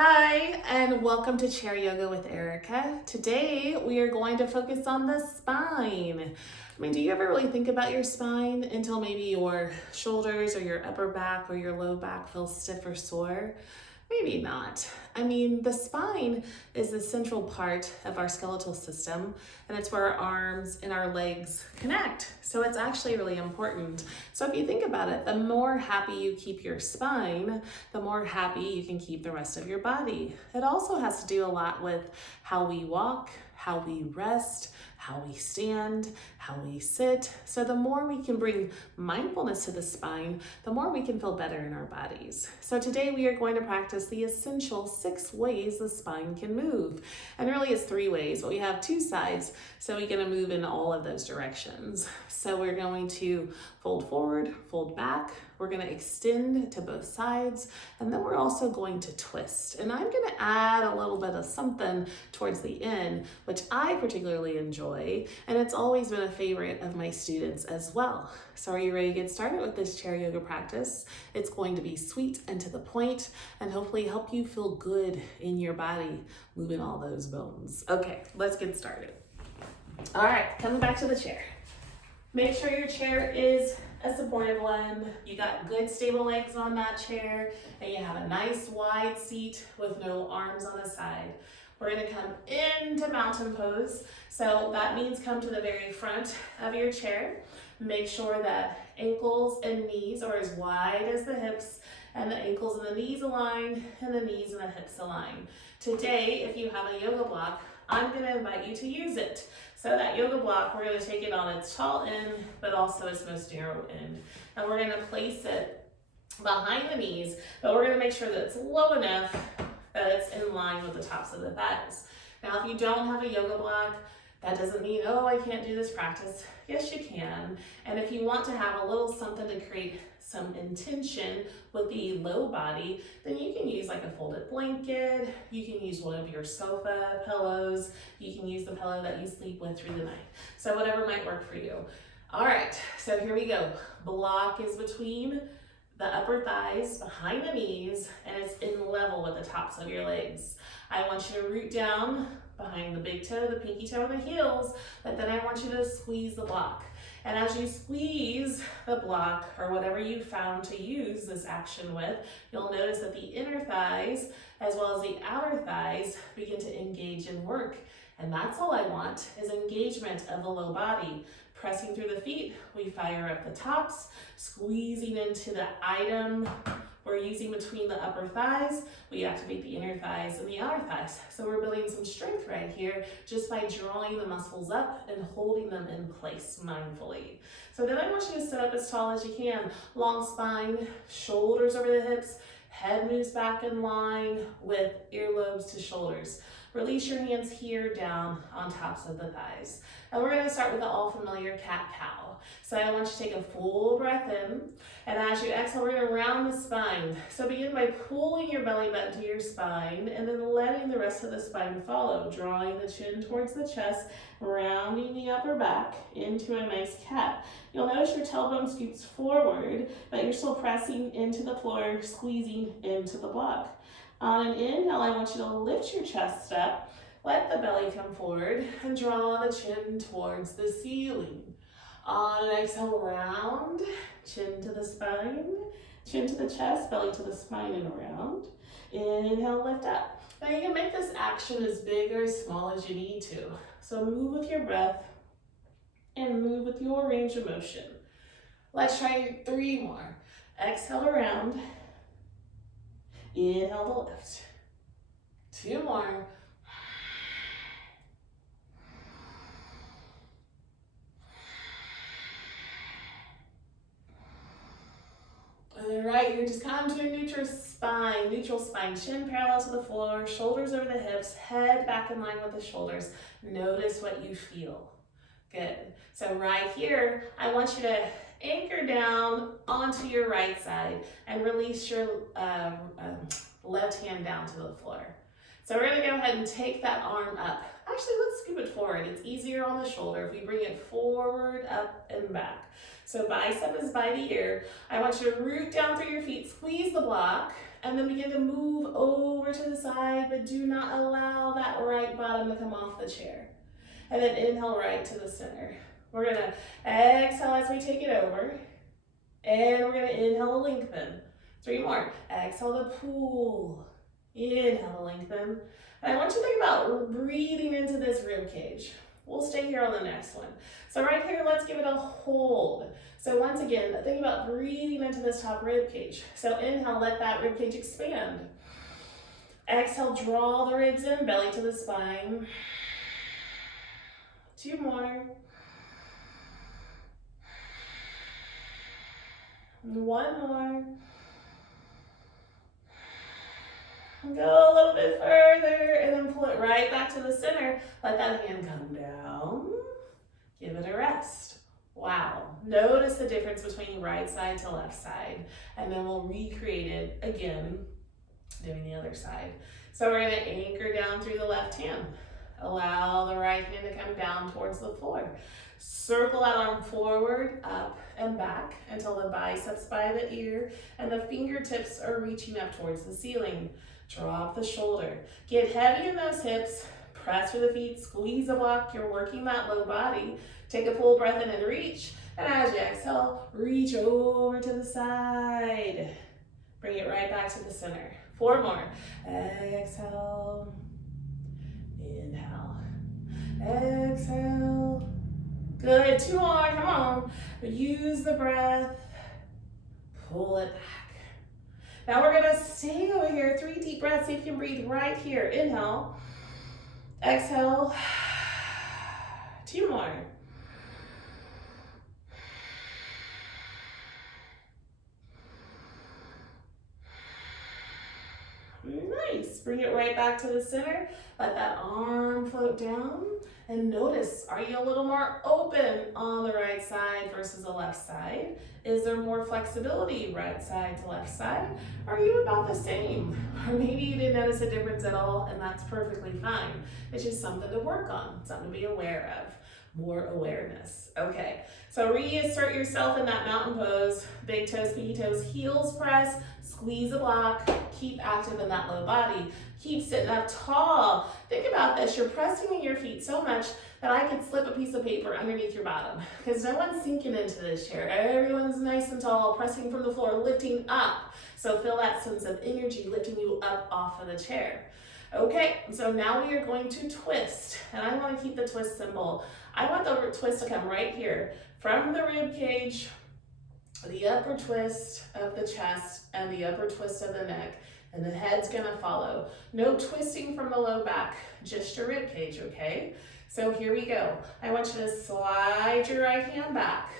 Hi, and welcome to Chair Yoga with Erica. Today, we are going to focus on the spine. Do you ever really think about your spine until maybe your shoulders or your upper back or your low back feel stiff or sore? Maybe not. The spine is the central part of our skeletal system, and it's where our arms and our legs connect. So it's actually really important. So if you think about it, the more happy you keep your spine, the more happy you can keep the rest of your body. It also has to do a lot with how we walk, how we rest, how we stand, how we sit. So the more we can bring mindfulness to the spine, the more we can feel better in our bodies. So today we are going to practice the essential 6 ways the spine can move. And really it's 3 ways, but we have 2 sides, so we're going to move in all of those directions. So we're going to fold forward, fold back, we're going to extend to both sides, and then we're also going to twist. And I'm going to add a little bit of something towards the end, which I particularly enjoy, and it's always been a favorite of my students as well. So are you ready to get started with this chair yoga practice? It's going to be sweet and to the point, and hopefully help you feel good in your body, moving all those bones. Okay, let's get started. All right, coming back to the chair. Make sure your chair is a supportive one. You got good stable legs on that chair, and you have a nice wide seat with no arms on the side. We're going to come into mountain pose. So that means come to the very front of your chair. Make sure that ankles and knees are as wide as the hips, and the ankles and the knees align, and the knees and the hips align. Today, if you have a yoga block, I'm going to invite you to use it. So that yoga block, we're going to take it on its tall end, but also its most narrow end. And we're going to place it behind the knees, but we're going to make sure that it's low enough that it's in line with the tops of the thighs. Now, if you don't have a yoga block, that doesn't mean, oh, I can't do this practice. Yes, you can. And if you want to have a little something to create some intention with the low body, then you can use like a folded blanket, you can use one of your sofa pillows, you can use the pillow that you sleep with through the night. So whatever might work for you. All right, so here we go. Block is between the upper thighs, behind the knees, and it's in level with the tops of your legs. I want you to root down behind the big toe, the pinky toe, and the heels, but then I want you to squeeze the block. And as you squeeze the block, or whatever you found to use this action with, you'll notice that the inner thighs, as well as the outer thighs, begin to engage and work. And that's all I want, is engagement of the low body. Pressing through the feet, we fire up the tops, squeezing into the item we're using between the upper thighs, we activate the inner thighs and the outer thighs. So we're building some strength right here just by drawing the muscles up and holding them in place mindfully. So then I want you to sit up as tall as you can. Long spine, shoulders over the hips, head moves back in line with earlobes to shoulders. Release your hands here down on tops of the thighs. And we're going to start with the all familiar cat-cow. So I want you to take a full breath in, and as you exhale, we're going to round the spine. So begin by pulling your belly button to your spine, and then letting the rest of the spine follow, drawing the chin towards the chest, rounding the upper back into a nice cat. You'll notice your tailbone scoops forward, but you're still pressing into the floor, squeezing into the block. On an inhale, I want you to lift your chest up, let the belly come forward, and draw the chin towards the ceiling. On an exhale, round, chin to the spine, chin to the chest, belly to the spine and around. Inhale, lift up. Now you can make this action as big or as small as you need to. So move with your breath and move with your range of motion. Let's try 3 more. Exhale around. Inhale to lift. 2 more. And then right here, just come to a neutral spine, chin parallel to the floor, shoulders over the hips, head back in line with the shoulders. Notice what you feel. Good. So right here, I want you to anchor down onto your right side and release your left hand down to the floor. So we're gonna go ahead and take that arm up. Actually, let's scoop it forward. It's easier on the shoulder if we bring it forward, up, and back. So bicep is by the ear. I want you to root down through your feet, squeeze the block, and then begin to move over to the side, but do not allow that right bottom to come off the chair. And then inhale right to the center. We're gonna exhale as we take it over, and we're gonna inhale to lengthen. 3 more. Exhale to pull. Inhale to lengthen. And I want you to think about breathing into this rib cage. We'll stay here on the next one. So right here, let's give it a hold. So once again, think about breathing into this top rib cage. So inhale, let that rib cage expand. Exhale, draw the ribs in, belly to the spine. 2 more. 1 more. Go a little bit further and then pull it right back to the center. Let that hand come down. Give it a rest. Wow. Notice the difference between right side to left side. And then we'll recreate it again, doing the other side. So we're going to anchor down through the left hand. Allow the right hand to come down towards the floor. Circle that arm forward, up, and back until the biceps by the ear and the fingertips are reaching up towards the ceiling. Drop the shoulder. Get heavy in those hips. Press through the feet. Squeeze the block. You're working that low body. Take a full breath in and reach. And as you exhale, reach over to the side. Bring it right back to the center. 4 more. Exhale. Inhale. Exhale. Good. 2 more. Come on. Use the breath. Pull it back. Now we're gonna stay over here, 3 deep breaths. See if you can breathe right here. Inhale, exhale, 2 more. Nice, bring it right back to the center. Let that arm float down. And notice, are you a little more open on the right side versus the left side? Is there more flexibility right side to left side? Are you about the same? Or maybe you didn't notice a difference at all, and that's perfectly fine. It's just something to work on, something to be aware of. More awareness. Okay, so reassert yourself in that mountain pose. Big toes, pinky toes, heels press, squeeze the block, keep active in that low body. Keep sitting up tall. Think about this, you're pressing in your feet so much that I could slip a piece of paper underneath your bottom because no one's sinking into this chair. Everyone's nice and tall, pressing from the floor, lifting up. So feel that sense of energy lifting you up off of the chair. Okay, so now we are going to twist, and I want to keep the twist simple. I want the twist to come right here from the rib cage, the upper twist of the chest, and the upper twist of the neck, and the head's gonna follow. No twisting from the low back, just your rib cage, okay? So here we go. I want you to slide your right hand back,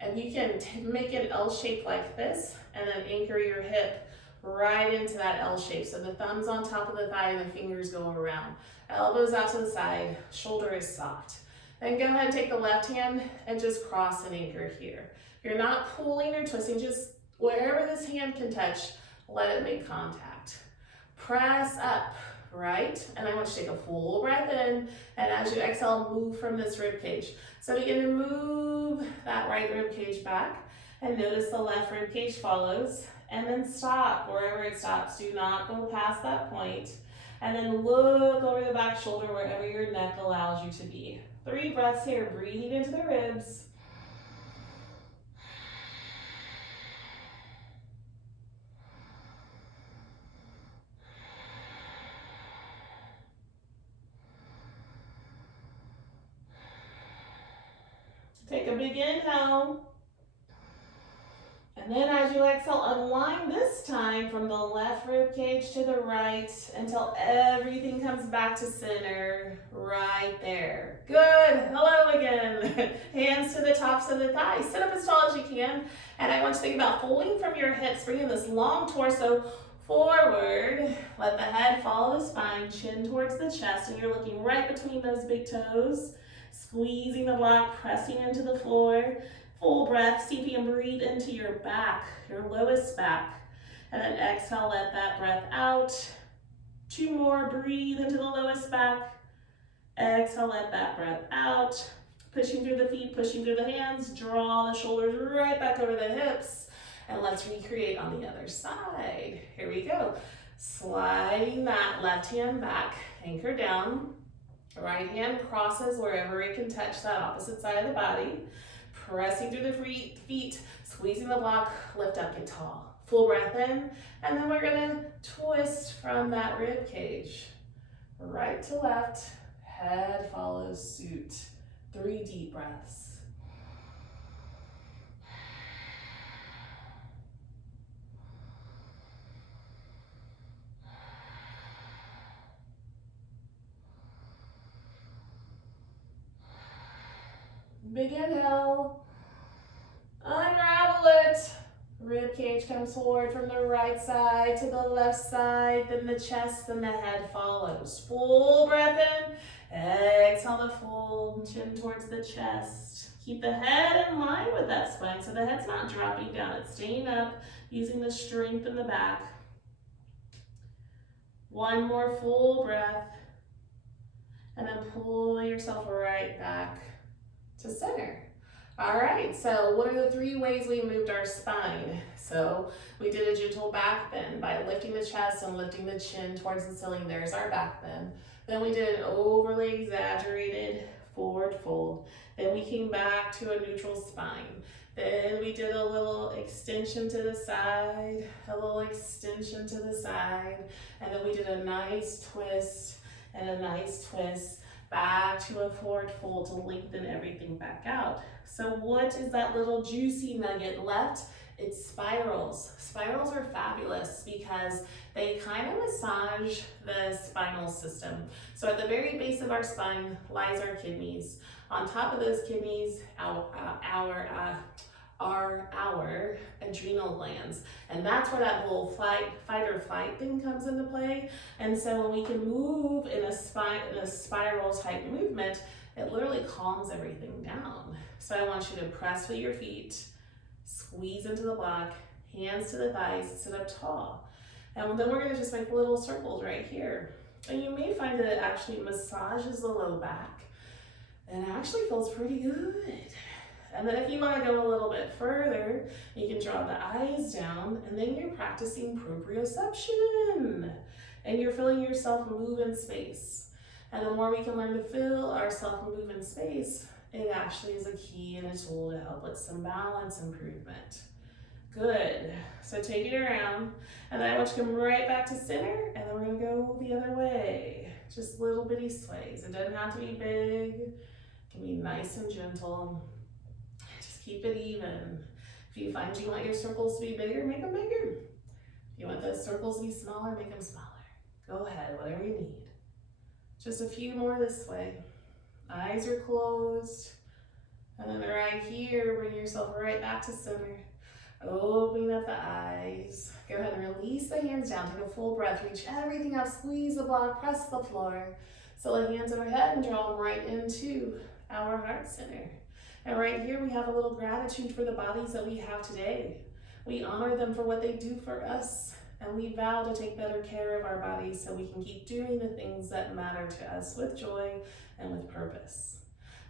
and you can make an L shape like this, and then anchor your hip right into that L shape. So the thumb's on top of the thigh and the fingers go around. Elbows out to the side, shoulder is soft. Then go ahead and take the left hand and just cross and anchor here. You're not pulling or twisting, just wherever this hand can touch, let it make contact. Press up, right? And I want you to take a full breath in, and as you exhale, move from this rib cage. So begin to move that right rib cage back, and notice the left rib cage follows, and then stop wherever it stops. Do not go past that point. And then look over the back shoulder wherever your neck allows you to be. 3 breaths here, breathing into the ribs. Take a big inhale. And then as you exhale, unwind this time from the left rib cage to the right until everything comes back to center right there. Good. Hello again. Hands to the tops of the thighs. Sit up as tall as you can. And I want you to think about folding from your hips, bringing this long torso forward. Let the head follow the spine, chin towards the chest, and you're looking right between those big toes. Squeezing the block, pressing into the floor. Full breath, see if you can breathe into your back, your lowest back. And then exhale, let that breath out. 2 more, breathe into the lowest back. Exhale, let that breath out. Pushing through the feet, pushing through the hands, draw the shoulders right back over the hips. And let's recreate on the other side. Here we go. Sliding that left hand back, anchor down. Right hand crosses wherever it can touch that opposite side of the body. Pressing through the feet, squeezing the block, lift up, get tall. Full breath in, and then we're gonna twist from that rib cage. Right to left, head follows suit. 3 deep breaths. Big inhale. Unravel it. Rib cage comes forward from the right side to the left side, then the chest and the head follows. Full breath in. Exhale to fold, chin towards the chest. Keep the head in line with that spine so the head's not dropping down. It's staying up, using the strength in the back. 1 more full breath. And then pull yourself right back to center. All right, so what are the 3 ways we moved our spine? So we did a gentle back bend by lifting the chest and lifting the chin towards the ceiling. There's our back bend. Then we did an overly exaggerated forward fold. Then we came back to a neutral spine. Then we did a little extension to the side, a little extension to the side, and then we did a nice twist and a nice twist back to a forward fold to lengthen everything back out. So what is that little juicy nugget left? It's spirals. Spirals are fabulous because they kind of massage the spinal system. So at the very base of our spine lies our kidneys. On top of those kidneys, our adrenal glands. And that's where that whole fight or flight thing comes into play. And so when we can move in a spiral type movement, it literally calms everything down. So I want you to press with your feet, squeeze into the block, hands to the thighs, sit up tall. And then we're gonna just make little circles right here. And you may find that it actually massages the low back and actually feels pretty good. And then if you want to go a little bit further, you can draw the eyes down, and then you're practicing proprioception. And you're feeling yourself move in space. And the more we can learn to feel ourselves move in space, it actually is a key and a tool to help with some balance improvement. Good. So take it around, and then I want you to come right back to center, and then we're going to go the other way. Just little bitty sways. It doesn't have to be big. It can be nice and gentle. Keep it even. If you find you want your circles to be bigger, make them bigger. If you want those circles to be smaller, make them smaller. Go ahead, whatever you need. Just a few more this way. Eyes are closed. And then right here, bring yourself right back to center. Opening up the eyes. Go ahead and release the hands down. Take a full breath. Reach everything up. Squeeze the block. Press the floor. So the hands overhead and draw them right into our heart center. And right here, we have a little gratitude for the bodies that we have today. We honor them for what they do for us, and we vow to take better care of our bodies so we can keep doing the things that matter to us with joy and with purpose.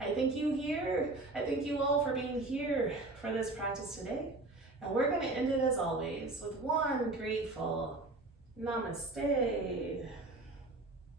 I thank you here. I thank you all for being here for this practice today. And we're going to end it as always with one grateful namaste.